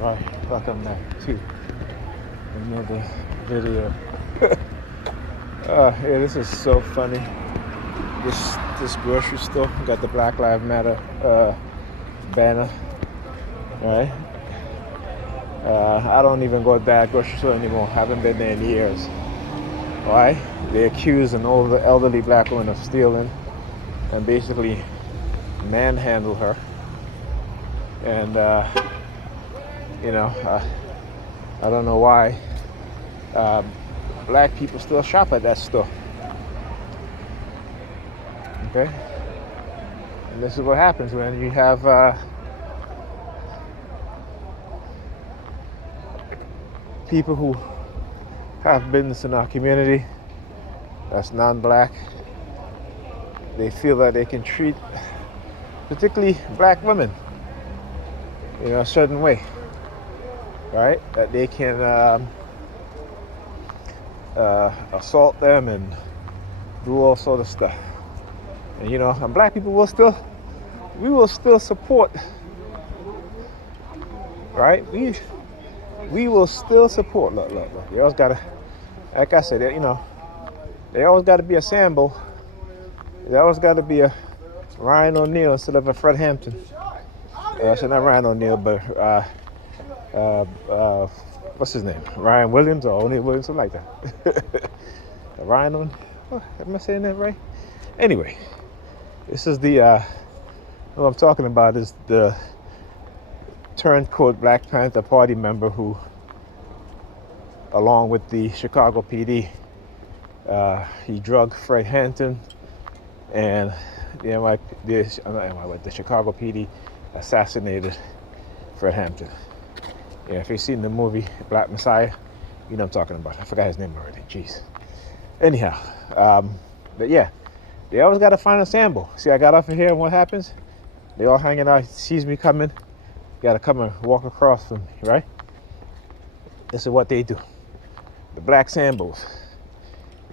Alright, welcome back to another video. Yeah, this is so funny. This grocery store got the Black Lives Matter banner, right? I don't even go to that grocery store anymore. Haven't been there in years. Why? They accuse an older, elderly black woman of stealing and basically manhandle her. And I don't know why black people still shop at that store. Okay, and this is what happens when you have people who have business in our community that's non-black. They feel that they can treat particularly black women a certain way, right? That they can assault them and do all sort of stuff. And and black people will still support, right? We will still support. Look. They always gotta, like I said, they always gotta be a Sambo. They always gotta be a Ryan O'Neal instead of a Fred Hampton. So not Ryan O'Neal, but what's his name? Ryan Williams or O'Neal Williams, something like that. Ryan O'Neal. Am I saying that right? Anyway, this is what I'm talking about is the turncoat Black Panther Party member who, along with the Chicago PD, he drugged Fred Hampton, and the Chicago PD assassinated Fred Hampton. Yeah, if you've seen the movie Black Messiah, you know what I'm talking about. I forgot his name already. Jeez. Anyhow, but yeah, they always got to find a Sambo. See, I got off of here, and what happens? They all hanging out. He sees me coming. Got to come and walk across from me, right? This is what they do. The black Sambos.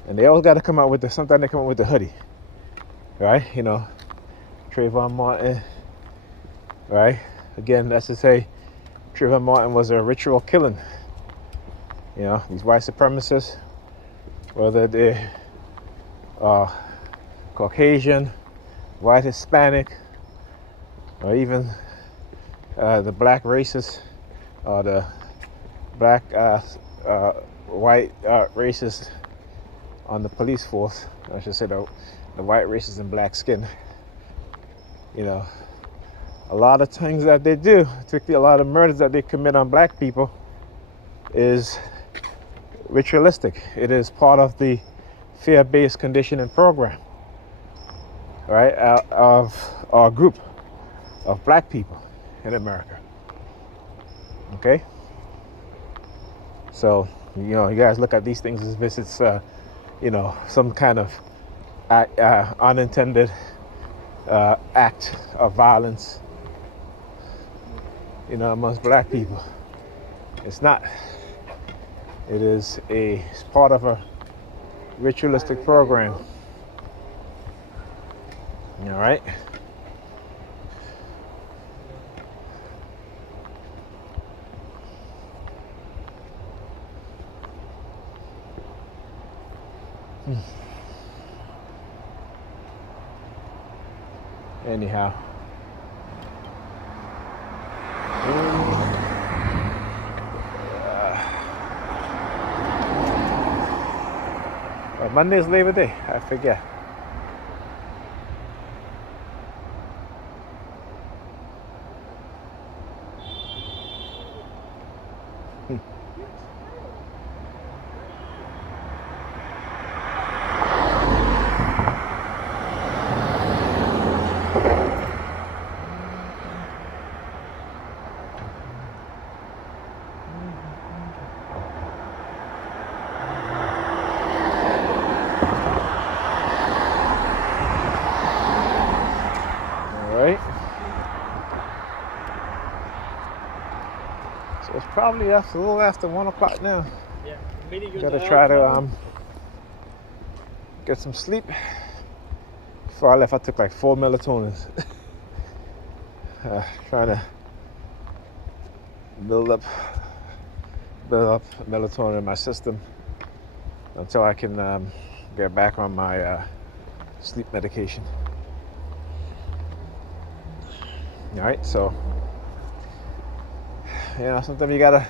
And they always got to come out with sometimes they come out with the hoodie, right? Trayvon Martin, right? Again, that's to say, Trayvon Martin was a ritual killing. These white supremacists, whether they're Caucasian, white Hispanic, or even the black racists, or the black white racists on the police force. I should say the white racists in black skin. A lot of things that they do, particularly a lot of murders that they commit on black people, is ritualistic. It is part of the fear-based conditioning program, right, of our group of black people in America. Okay? So, you guys look at these things as if it's, some kind of unintended act of violence, amongst black people. It's not. It's part of a ritualistic program. All right? Anyhow. Monday's Labor Day. I forget. So it's probably a little after 1 o'clock now. Yeah, gotta try to get some sleep. Before I left, I took like 4 melatonins. Trying to build up, build up melatonin in my system until I can get back on my sleep medication. All right, so sometimes you gotta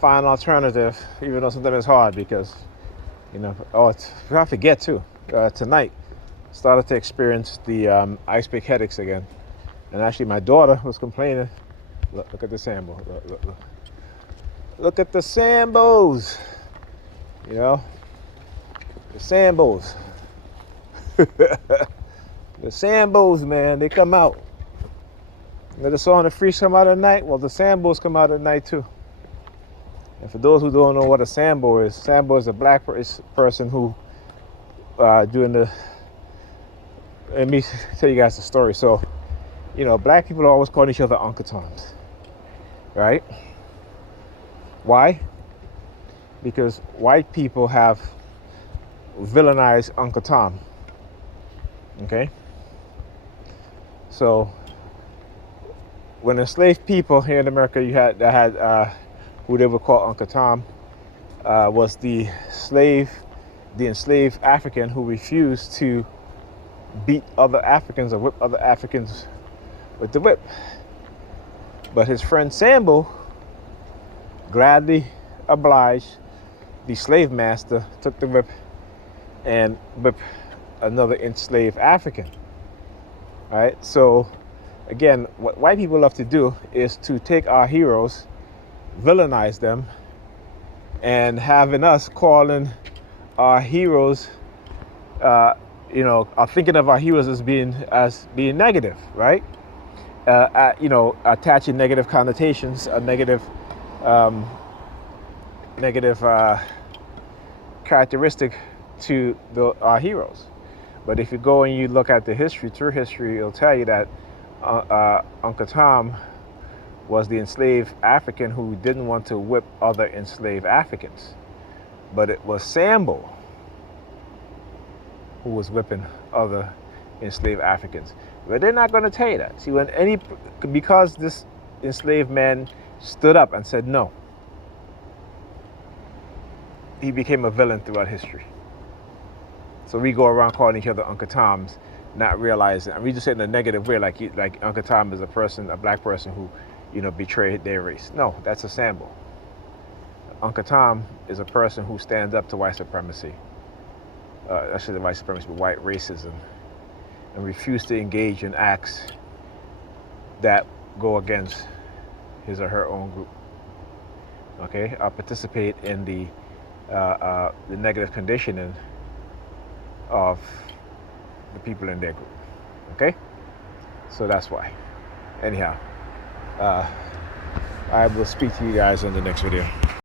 find an alternative, even though sometimes it's hard because I forget too. Tonight, started to experience the ice pick headaches again, and actually my daughter was complaining. Look at the sambo. Look at the sambos. The sambos. The sambos, man, they come out. The song The Freaks come out at night. Well, the sambos come out at night too. And for those who don't know what a sambo is a black person who doing the. Let me tell you guys the story. So, black people are always calling each other Uncle Toms, right? Why? Because white people have villainized Uncle Tom. Okay? So, when enslaved people here in America, who they would call Uncle Tom, was the enslaved African who refused to beat other Africans or whip other Africans with the whip. But his friend Sambo gladly obliged the slave master, took the whip and whipped another enslaved African. All right, so again, what white people love to do is to take our heroes, villainize them, and having us calling our heroes, are thinking of our heroes as being negative, right? Attaching negative connotations, a negative characteristic to our heroes. But if you go and you look at the history, true history, it'll tell you that Uncle Tom was the enslaved African who didn't want to whip other enslaved Africans. But it was Sambo who was whipping other enslaved Africans. But they're not going to tell you that. See, because this enslaved man stood up and said no, he became a villain throughout history. So we go around calling each other Uncle Toms, not realizing, and we just say in a negative way, like Uncle Tom is a black person who, betrayed their race. No, that's a Sambo. Uncle Tom is a person who stands up to white supremacy. Actually, white supremacy, but white racism, and refuse to engage in acts that go against his or her own group. Okay, participate in the negative conditioning of the people in their group. Okay, so that's why. Anyhow, I will speak to you guys in the next video.